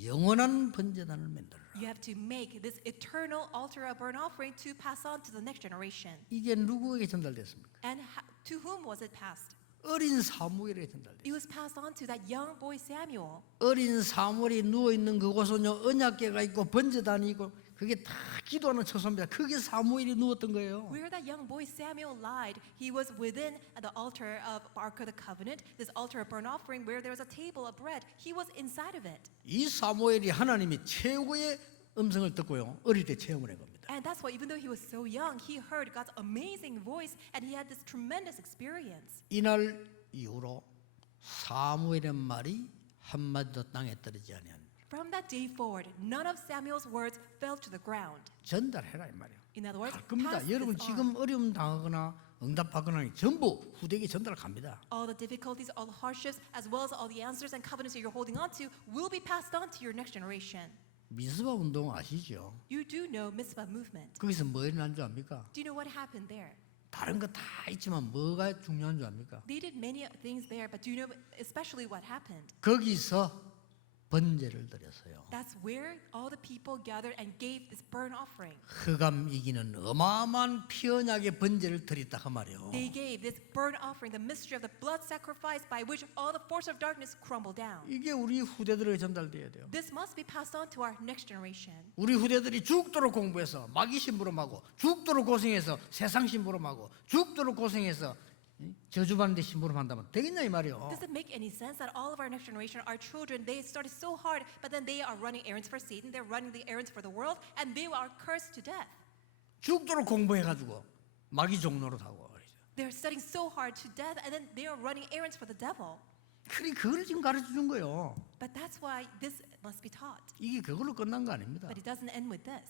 영원한 번제단을 만들어라. You have to make this eternal altar of burnt offering to pass on to the next generation. 이게 누구에게 전달됐습니까? And to whom was it passed? 어린 사무엘에게 전달됐어요. It was passed on to that young boy Samuel. 어린 사무엘이 누워있는 그곳은요 언약궤가 있고 번제단이 있고 그게 다 기도하는 처소입니다. 그게 사무엘이 누웠던 거예요. Where that young boy Samuel lied, he was within the altar of Ark of the Covenant, this altar of burnt offering where there was a table of bread. He was inside of it. 이 사무엘이 하나님이 최고의 음성을 듣고요 어릴 때 체험을 한 겁니다. And that's why even though he was so young, he heard God's amazing voice and he had this tremendous experience. 이날 이후로 사무엘의 말이 한마디도 땅에 떨어지지 아니한 From that day forward, none of Samuel's words fell to the ground. 전달해라 이 말이에요. In other words, 갈 겁니다. pass 여러분 this 지금 on. 어려움 당하거나 응답하거나 전부 후대에게 전달 갑니다. All the difficulties, all the hardships, as well as all the answers and covenants that you're holding on to will be passed on to your next generation. 미스바 운동 아시죠? You do know Mitzvah movement. 거기서 뭐 일어난 줄 압니까? Do you know what happened there? 다른 거 다 있지만 뭐가 중요한 줄 압니까? They did many things there, but do you know especially what happened? 거기서 번제를 드렸어요. That's where all the people gathered and gave this burnt offering. 흑암 이기는 어마어마한 피언약의 번제를 드렸다 그 말이에요. They gave this burnt offering, the mystery of the blood sacrifice by which all the force of darkness crumbled down. 이게 우리 후대들에게 전달돼야 돼요. This must be passed on to our next generation. 우리 후대들이 죽도록 공부해서 마귀 심부름하고 죽도록 고생해서 세상 심부름하고 죽도록 고생해서 저주받는 데 심부름한다면 되겠냐 이 말이에요. Does it make any sense that all of our next generation, our children, they started so hard, but then they are running errands for Satan, they're running the errands for the world, and they are cursed to death? 죽도록 공부해가지고 마귀 종로로 하고 그러죠. They're studying so hard to death, and then they are running errands for the devil. 그래 그걸 지금 가르쳐 준 거예요. But that's why this must be taught. 이게 그걸로 끝난 거 아닙니다. But it doesn't end with this.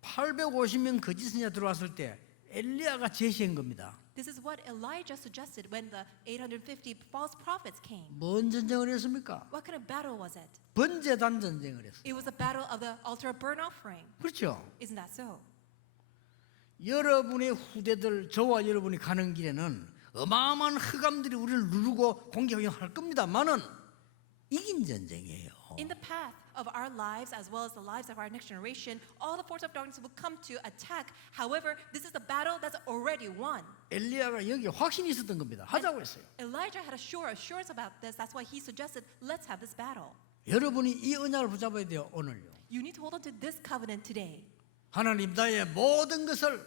850명 거짓 선지자 들어왔을 때 엘리야가 제시한 겁니다. This is what Elijah suggested when the 850 false prophets came. 뭔 전쟁을 했습니까? What kind of battle was it? 번제단 전쟁을 했어요. It was a battle of the altar of burnt offering. 그렇죠? Isn't that so? 여러분의 후대들 저와 여러분이 가는 길에는 어마어마한 흑암들이 우리를 누르고 공격할 겁니다만은 이긴 전쟁이에요. In the path of our lives, as well as the lives of our next generation, all the force of darkness will come to attack. However, this is a battle that's already won. 엘리야가 여기 확신이 있었던 겁니다. 하자고 했어요. Elijah had a sure assurance about this. That's why he suggested, let's have this battle. 여러분이 이 언약을 붙잡아야 돼요. 오늘요. You need to hold on to this covenant today. 하나님 나의 모든 것을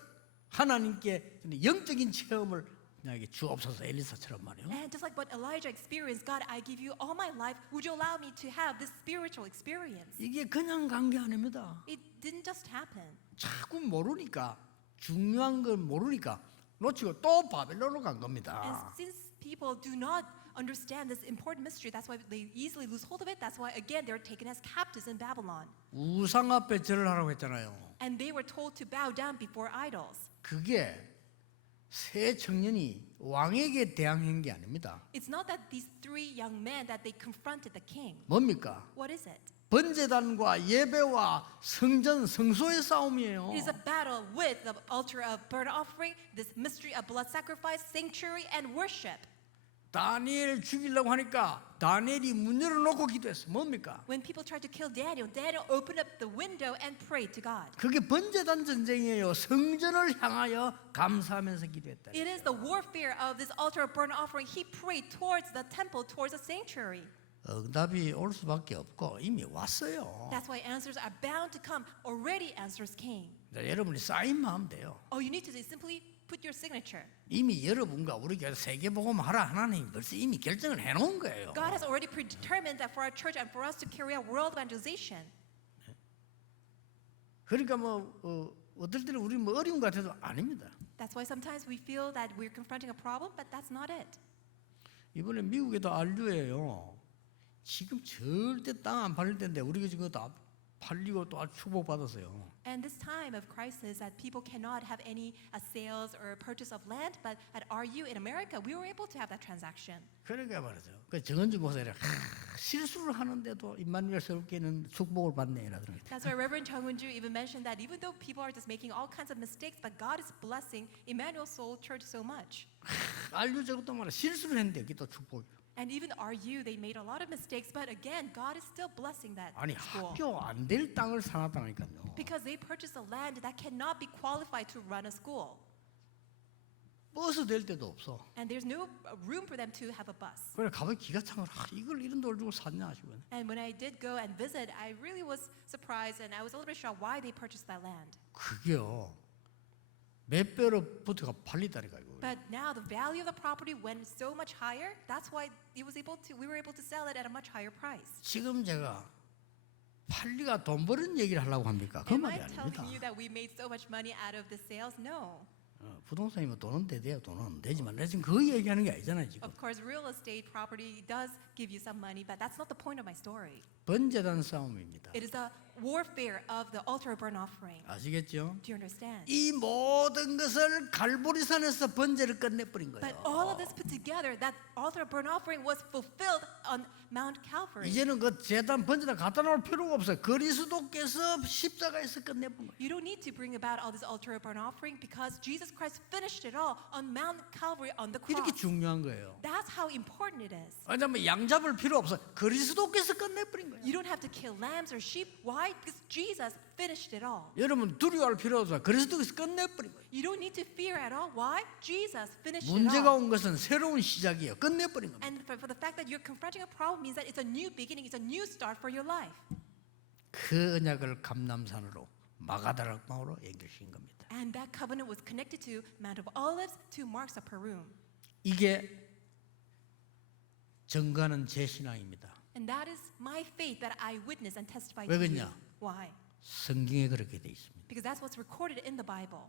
하나님께 영적인 체험을 나에게 주옵소서 엘리사처럼 말이요. And just like what Elijah experienced, God, I give you all my life. Would you allow me to have this spiritual experience? 이게 그냥 간 게 아닙니다. It didn't just happen. 자꾸 모르니까 중요한 걸 모르니까 놓치고 또 바벨론으로 간 겁니다. And since people do not understand this important mystery, that's why they easily lose hold of it. That's why, again, they're taken as captives in Babylon. 우상 앞에 절을 하라고 했잖아요. And they were told to bow down before idols. 그게 세 청년이 왕에게 대항한 게 아닙니다. It's not that these three young men that they confronted the king. 뭡니까? What is it? 번제단과 예배와 성전 성소의 싸움이에요. It is a battle with the altar of burnt offering, this mystery of blood sacrifice, sanctuary, and worship. 다니엘 죽이려고 하니까 다니엘이 문 열어놓고 기도했어. 뭡니까? When people tried to kill Daniel, Daniel opened up the window and prayed to God. 그게 번제단 전쟁이에요. 성전을 향하여 감사하면서 기도했다. It is the warfare of this altar of burnt offering. He prayed towards the temple, towards the sanctuary. 응답이 올 수밖에 없고 이미 왔어요. That's why answers are bound to come. Already answers came. 여러분이 사인만 하면 돼요. All you need to do is simply put your signature. 이미 여러분과 우리 교회 세계복음 하라 하나님 벌써 이미 결정을 해놓은 거예요. God has already predetermined that for our church and for us to carry out world evangelization. 그러니까 어떨 때는 우리 어려운 것 같아도 아닙니다. That's why sometimes we feel that we're confronting a problem, but that's not it. 이번에 미국에도 안류예요. 지금 절대 땅 안 팔릴 텐데 우리가 지금 다 팔리고 또 축복 받았어요. And this time of crisis that people cannot have any sales or purchase of land, but at RU in America, we were able to have that transaction. 그러니까 말이죠. 그 정은주 목사님 실수를 하는데도 임마누엘 서울교회는 축복을 받네 이러더라고요. That's why Reverend Chung Won-ju even mentioned that even though people are just making all kinds of mistakes, but God is blessing Emmanuel Soul Church so much. 안류 저것도 말이야 실수를 했는데 여기 또 축복. And even our youth, they made a lot of mistakes, but again, God is still blessing that 아니 school. 학교 안 될 땅을 사놨다니까요. Because they purchased a land that cannot be qualified to run a school. 버스 될 데도 없어. And there's no room for them to have a bus. 그래 가만히 기가 차고 이걸 이런 돈을 주고 샀냐 하시고. And when I did go and visit, I really was surprised and I was a little bit shocked why they purchased that land. 그게요 몇 배로 부터가 팔리다니까 이거. But now the value of the property went so much higher. That's why we were able to sell it at a much higher price. 지금 제가 팔리가 돈 버는 얘기를 하려고 합니까? 그 Am I 말이 telling 아닙니다. you that we made so much money out of the sales? No. 부동산이면 돈은 대대요. 돈은 안 되지만 내가 지금 그 얘기하는 게 아니잖아요. 지금 Of course, real estate property does give you some money, but that's not the point of my story. 번제단 싸움입니다. It is a warfare of the altar burnt offering. 아시겠죠? Do you understand? 이 모든 것을 갈보리산에서 번제를 끝내버린 거예요. But all of this put together, that altar burnt offering was fulfilled on Mount Calvary. 이제는 그 제단 번제단 갖다 놓을 필요가 없어요. 그리스도께서 십자가에서 끝내본 거예요. You don't need to bring about all this altar burnt offering because Jesus Christ finished it all on Mount Calvary on the 이렇게 cross. 중요한 거예요. That's how important it is. 왜냐하면 양 잡을 필요 없어. 그리스도께서 끝내버린 거예요. You don't have to kill lambs or sheep. Why? Because Jesus finished it all. 여러분 두려워할 필요 없어요. 그리스도께서 끝내버린 거예요. You don't need to fear at all. Why? Jesus finished it 문제가 all. 온 것은 새로운 시작이에요. 끝내버린 겁니다. And for the fact that you're confronting a problem means that it's a new beginning, it's a new start for your life. 그 언약을 감람산으로 마가다락방으로 연결시킨 겁니다. And that covenant was connected to Mount of Olives, to Marks of Perum. 이게 증거하는 제 신앙입니다. And that is my faith that I witness and testify 왜 to you. 그러냐? Why? 성경에 그렇게 돼 있습니다. Because that's what's recorded in the Bible.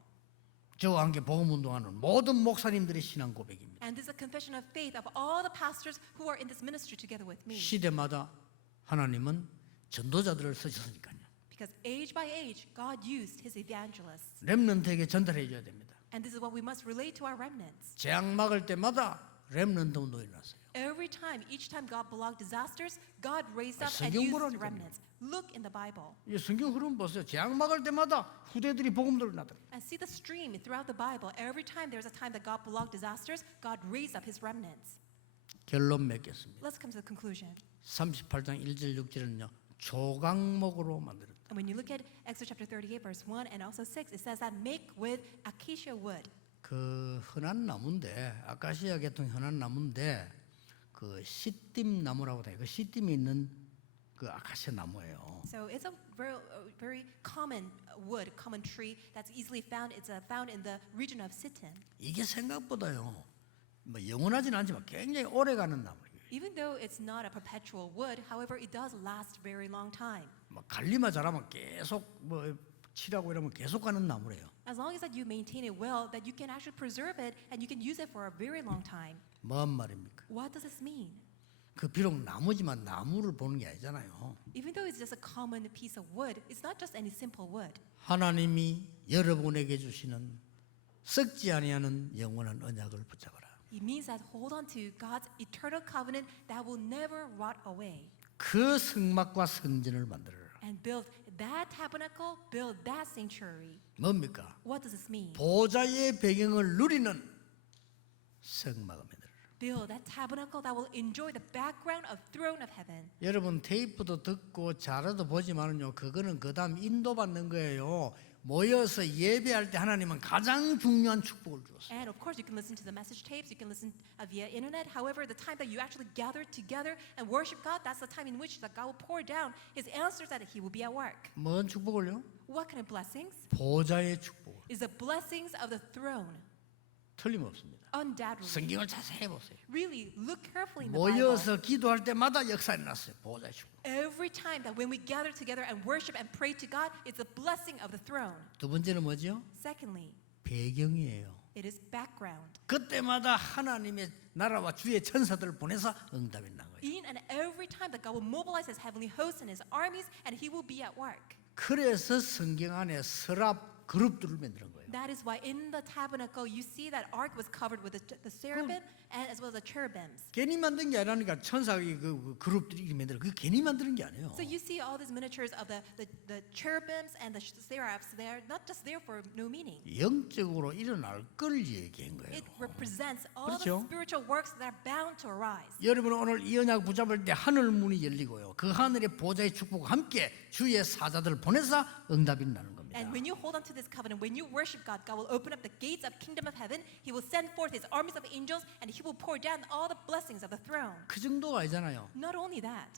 저와 함께 복음 운동하는 모든 목사님들의 신앙 고백입니다. And this is a confession of faith of all the pastors who are in this ministry together with me. 시대마다 하나님은 전도자들을 쓰셨으니까요. Because age by age, God used his evangelists. 렘넌트에게 전달해 줘야 됩니다. And this is what we must relate to our remnants. 재앙 막을 때마다 렘넌트 운동이 일어났어요. Every time, each time God blocked disasters, God raised up and 성경 used 보라니까요. remnants. Look in the Bible 이 성경 흐름 보세요. 재앙 막을 때마다 후대들이 복음들을 나더라. and see the stream throughout the Bible. Every time there's a time that God blocked disasters, God raised up his remnants. 결론 맺겠습니다. Let's come to the conclusion. 38장 1절 6절은요. 조각목으로 만들었다. And when you look at Exodus chapter 38, verse 1 and also 6, it says that make with acacia wood. 그 흔한 나무인데 아카시아 계통 흔한 나무인데 그 시띠 나무라고 해요. 그 시띠이 있는 그 아카시아 나무예요. So it's a very common wood, common tree that's easily found. It's found in the region of Sittim. 이게 생각보다요. 뭐 영원하지는 않지만 굉장히 오래가는 나무예요. Even though it's not a perpetual wood, however, it does last a very long time. 뭐 관리만 잘하면 계속 뭐 칠하고 이러면 계속 가는 나무래요. As long as that you maintain it well, that you can actually preserve it and you can use it for a very long time. 뭔 말입니까? What does this mean? 그 비록 나무지만 나무를 보는 게 아니잖아요. Even though it's just a common piece of wood, it's not just any simple wood. 하나님이 여러분에게 주시는 썩지 아니하는 영원한 언약을 붙잡아라. It means that hold on to God's eternal covenant that will never rot away. 그 성막과 성전을 만들어라. And build that tabernacle, build that sanctuary. 뭡니까? What does this mean? 보좌의 배경을 누리는 성막을 만들어라. Build that tabernacle that will enjoy the background of throne of heaven. 여러분 테이프도 듣고 자료도 보지만은요 그거는 그다음 인도받는 거예요. 모여서 예배할 때 하나님은 가장 중요한 축복을 주었어요. And of course, you can listen to the message tapes, you can listen via internet. However, the time that you actually gather together and worship God, that's the time in which that God will pour down His answers that He will be at work. 뭔 축복을요? What kind of blessings? 보좌의 축복. Is the blessings of the throne. 틀림없습니다. Undoubtedly. 성경을 자세히 보세요. Really, look carefully in the Bible. 모여서 기도할 때마다 역사 일어났어요. 보좌의 축복. Every time that when we gather together and worship and pray to God, it's the blessing of the throne. 두 번째는 뭐죠? Secondly, 배경이에요. it is background. 그때마다 하나님의 나라와 주의 천사들을 보내서 응답이 난 거예요. In and every time that God will mobilize His heavenly hosts and His armies, and He will be at work. 그래서 성경 안에 서랍 그룹들을 만드는 거예요. That is why in the tabernacle you see that ark was covered with the seraphim and as well as the cherubims. 괜히 만든 게 아니라니까 천사의 그 그룹들이 이렇게 만들어. 그 괜히 만드는 게 아니에요. So you see all these miniatures of the cherubims and the seraphs. They are not just there for no meaning. 영적으로 일어날 걸 얘기한 거예요. It represents all 그렇죠? the spiritual works that are bound to arise. 여러분은 오늘 이 언약 붙잡을 때 하늘 문이 열리고요. 그 하늘의 보좌의 축복과 함께 주의 사자들을 보내서 응답이 나는 겁니다. And when you hold on to this covenant, when you worship God, God will open up the gates of kingdom of heaven. He will send forth His armies of angels, and He will pour down all the blessings of the throne. 그 정도가 아니잖아요. Not only that,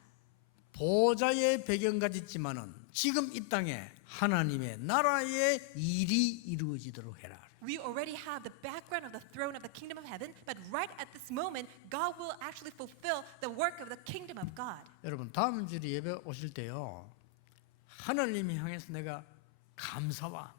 보좌의 배경까지 있지만은 지금 이 땅에 하나님의 나라의 일이 이루어지도록 해라. we already have the background of the throne of the kingdom of heaven, but right at this moment, God will actually fulfill the work of the kingdom of God. 여러분 다음 주에 예배 오실 때요. 하나님이 향해서 내가 감사와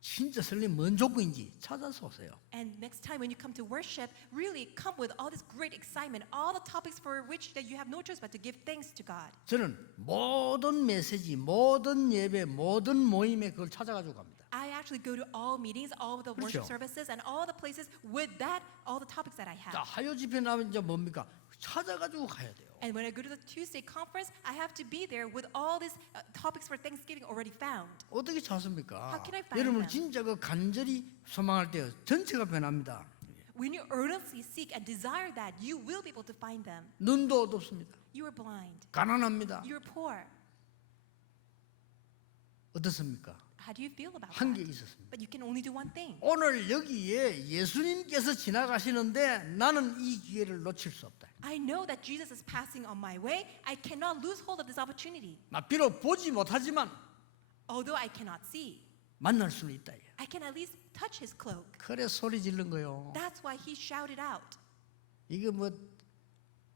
진짜 설렘 뭔 조건인지 찾아서 오세요. And next time when you come to worship, really come with all this great excitement, all the topics for which that you have no choice but to give thanks to God. 저는 모든 메시지, 모든 예배, 모든 모임에 그걸 찾아가지고 갑니다. I actually go to all meetings, all of the worship 그렇죠. services, and all the places with that, all the topics that I 자, have. 하요 집회 나면 이제 뭡니까? 찾아가지고 가야 돼요. And when I go to the Tuesday conference, I have to be there with all these topics for Thanksgiving already found. 어떻게 찾습니까? How can I find 여러분 them? 진짜 그 간절히 소망할 때 전체가 변합니다. When you earnestly seek and desire that, you will be able to find them. 눈도 어둡습니다. You are blind. 가난합니다. You are poor. 어떻습니까? How do you feel about 한 개 that? 있었습니다. But you can only do one thing. 오늘 여기에 예수님께서 지나가시는데 나는 이 기회를 놓칠 수 없다. I know that Jesus is passing on my way. I cannot lose hold of this opportunity. 나 비록 보지 못하지만 Although I cannot see, 만날 수는 있다. I can at least touch his cloak. 그래 소리 지른 거요. That's why he shouted out. 이게 뭐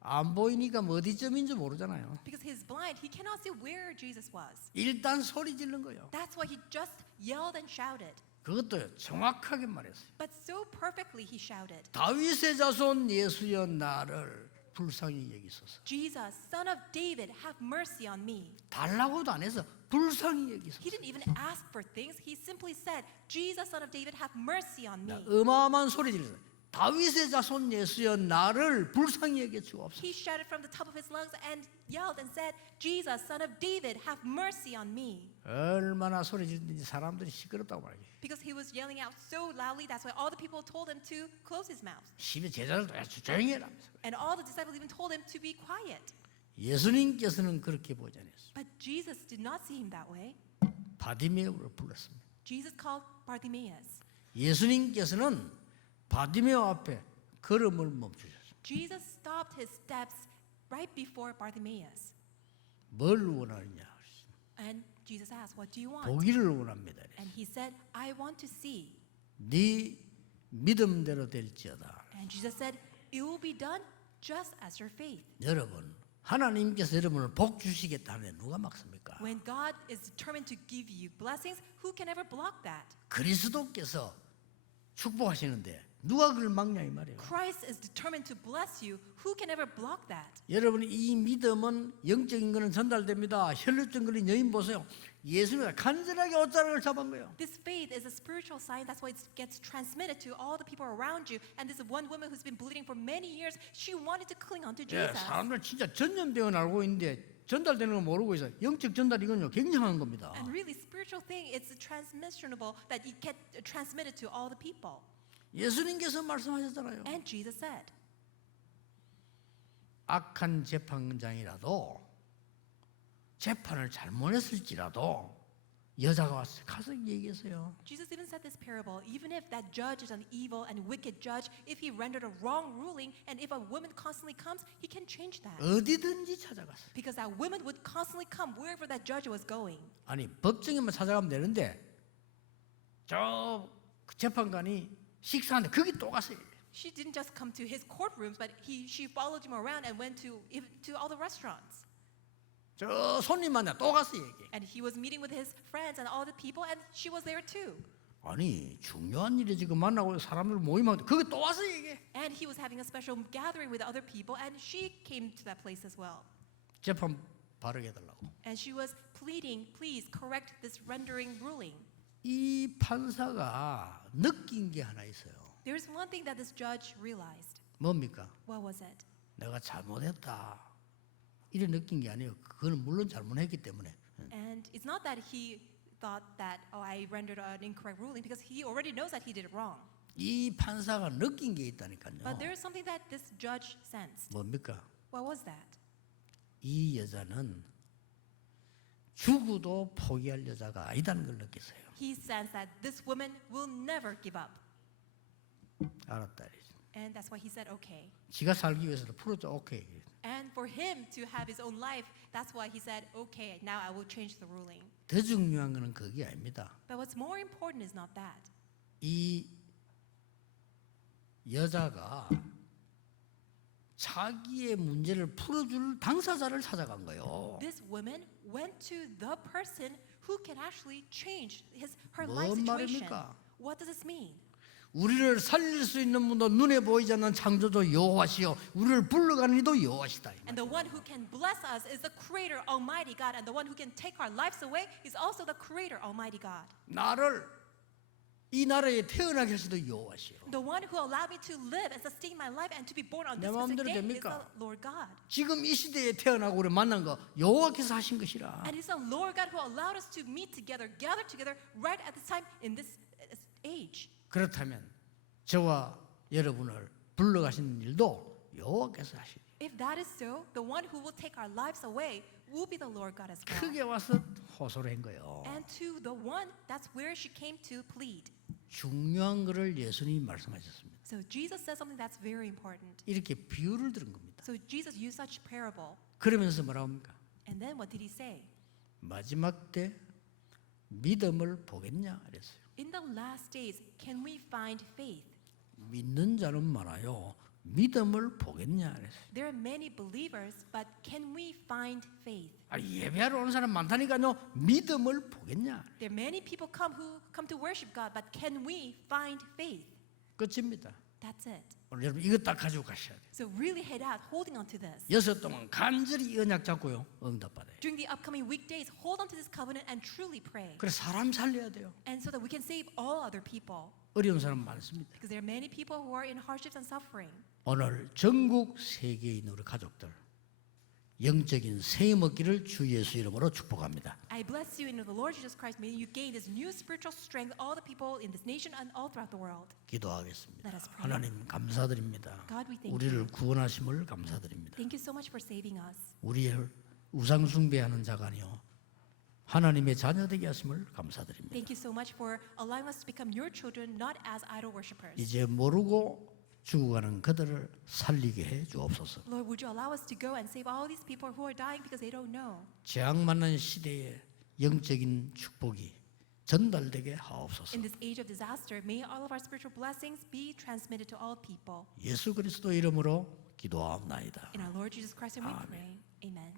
안 보이니까 뭐 어디쯤인지 모르잖아요. Because he's blind, he cannot see where Jesus was. 일단 소리 지른 거요. That's why he just yelled and shouted. 그것도 정확하게 말했어요. But so perfectly he shouted, 다윗의 자손 예수여 나를 불쌍히 여기소서. Jesus, son of David, have mercy on me. 달라고도 안 해서 불쌍히 He 여기소서. didn't even ask for things. He simply said, Jesus, son of David, have mercy on me. 어마어마한 소리 질렀어요. 다윗의 자손 예수여 나를 불쌍히 여겨 주옵소서. He shouted from the top of his lungs and yelled and said, Jesus, son of David, have mercy on me. 얼마나 소리 지르는지 사람들이 시끄럽다고 말이에요. Because he was yelling out so loudly, that's why all the people told him to close his mouth. 십의 제자들도 조용히 해라면서. And all the disciples even told him to be quiet. 예수님께서는 그렇게 보지 않았어요. But Jesus did not see him that way. 바디메오를 불렀습니다. Jesus called Bartimaeus. 예수님께서는 바디메오 앞에 걸음을 멈추셨습니다. Jesus stopped his steps right before Bartimaeus. 뭘 원하느냐? And Jesus asked, what do you want? 보기를 원합니다. And he said, I want to see. 네 믿음대로 될지어다. And Jesus said, it will be done just as your faith. 여러분, 하나님께서 여러분을 복 주시겠다 하는데 누가 막습니까? When God is determined to give you blessings, who can ever block that? 그리스도께서 축복하시는데 누가 그걸 막냐 이 말이에요. Christ is determined to bless you. Who can ever block that? 여러분 이 믿음은 영적인 거는 전달됩니다. 혈루증 걸린 여인 보세요. 예수님이 간절하게 옷자락을 잡은 거예요. This faith is a spiritual sign. That's why it gets transmitted to all the people around you. And this one woman who's been bleeding for many years, she wanted to cling on to 예, Jesus. 사람들 진짜 전염병은 알고 있는데 전달되는 거 모르고 있어요. 영적 전달 이건요 굉장한 겁니다. And really, spiritual thing, it's transmissionable that it get transmitted to all the people. 예수님께서 말씀하셨잖아요. And Jesus said, 악한 재판장이라도 재판을 잘못했을지라도 여자가 와서 가서 얘기했어요. Jesus even said this parable. Even if that judge is an evil and wicked judge, if he rendered a wrong ruling, and if a woman constantly comes, he can change that. 어디든지 찾아갔어요. Because that woman would constantly come wherever that judge was going. 아니 법정에만 찾아가면 되는데 저 재판관이 식사하는데 거기 또 갔어요. She didn't just come to his courtrooms, but she followed him around and went to all the restaurants. 저 손님 만나 또 갔어요. 얘기. And he was meeting with his friends and all the people, and she was there too. 아니 중요한 일에 지금 만나고 사람들 모임하는데 거기 또 와서 얘기해. And he was having a special gathering with other people, and she came to that place as well. 재판 바르게 해달라고. And she was pleading, please correct this rendering ruling. 이 판사가 느낀 게 하나 있어요. There's one thing that this judge realized. 뭡니까? What was it? 내가 잘못했다. 이래 느낀 게 아니에요. 그거는 물론 잘못했기 때문에. And it's not that he thought that, oh, I rendered an incorrect ruling, because he already knows that he did it wrong. 이 판사가 느낀 게 있다니까요. But there is something that this judge sensed. 뭡니까? What was that? 이 여자는 죽어도 포기할 여자가 아니다는 걸 느꼈어요. He sensed that this woman will never give up. 알았다. And that's why he said, okay. 지가 살기 위해서도 풀어줘. 오케이. And for him to have his own life, that's why he said, okay, now I will change the ruling. 더 중요한 거는 그게 아닙니다. But what's more important is not that. 이 여자가 자기의 문제를 풀어줄 당사자를 찾아간 거예요. This woman went to the person who can actually change her life 뭔 situation. 말입니까? What does this mean? 우리를 살릴 수 있는 분도 눈에 보이지 않는 창조주 여호와시요 우리를 불러가는 이도 여호와시다. And the one who can bless us is the Creator, Almighty God, and the one who can take our lives away is also the Creator, Almighty God. 나를 이 나라에 태어나게 하시도 여호와시요. The one who allowed me to live and sustain my life and to be born on 내 this specific 마음대로 day is 됩니까? the Lord God. 지금 이 시대에 태어나고 우리 만난 거 여호와께서 하신 것이라. And it's the Lord God who allowed us to meet together, gather together right at this time in this age. 그렇다면 저와 여러분을 불러가시는 일도 여호와께서 하시니 If that is so, the one who will take our lives away will be the Lord God as well. 크게 와서 호소를 한 거예요. And to the one, that's where she came to plead. 중요한 것을 예수님이 말씀하셨습니다. So Jesus says something that's very important. 이렇게 비유를 들은 겁니다. So Jesus used such parable. 그러면서 뭐라고 합니까? And then what did he say? 마지막 때 믿음을 보겠냐 그랬어요. In the last days, can we find faith? 믿는 자는 많아요. 믿음을 보겠냐 그랬어요. There are many believers, but can we find faith? 예배하러 오는 사람 많다니까요. 믿음을 보겠냐. There are many people who come to worship God, but can we find faith? 끝입니다. That's it. 오늘 여러분 이거 딱 가지고 가셔야 돼요. So really head out, holding on to this. 6 동안 간절히 이 언약 잡고요. 응답받아요. During the upcoming weekdays, hold on to this covenant and truly pray. 그래서 사람 살려야 돼요. And so that we can save all other people. 어려운 사람 많습니다. Because there are many people who are in hardships and suffering. 오늘 전국 세계에 있는 우리 가족들 영적인 새 먹기를 주 예수 이름으로 축복합니다. I bless you in the Lord Jesus Christ. May you gain this new spiritual strength, all the people in this nation and all throughout the world. 기도하겠습니다. Let us pray. 하나님 감사드립니다. God, we thank 우리를 구원하심을 감사드립니다. Thank you so much for saving us. 우리를 우상 숭배하는 자가 아니요 하나님의 자녀 되게 하심을 감사드립니다. Thank you so much for allowing us to become your children, not as idol worshippers. 이제 모르고 죽어가는 그들을 살리게 해 주옵소서. Lord, would you allow us to go and save all these people who are dying because they don't know? 재앙 만난 시대에 영적인 축복이 전달되게 하옵소서. In this age of disaster, may all of our spiritual blessings be transmitted to all people. 예수 그리스도 이름으로 기도하옵나이다. In our Lord Jesus Christ, and we Amen. pray. Amen.